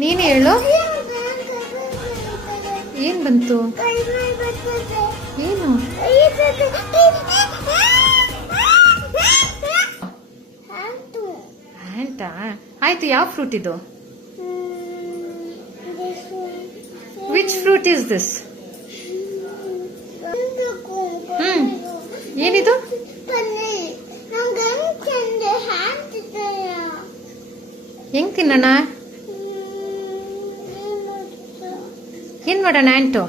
ನೀನು ಹೇಳು. ಏನ್ ಬಂತು? ಏನು? ಆಂಟಾ? ಆಯ್ತು, ಯಾವ ಫ್ರೂಟ್ ಇದು? Which fruit is this? ಏನಿದು? ಹೆಂಗ್ ತಿನ್ನೋಣ? ಏನ್ ಮಾಡೋಣ ಆಂಟು?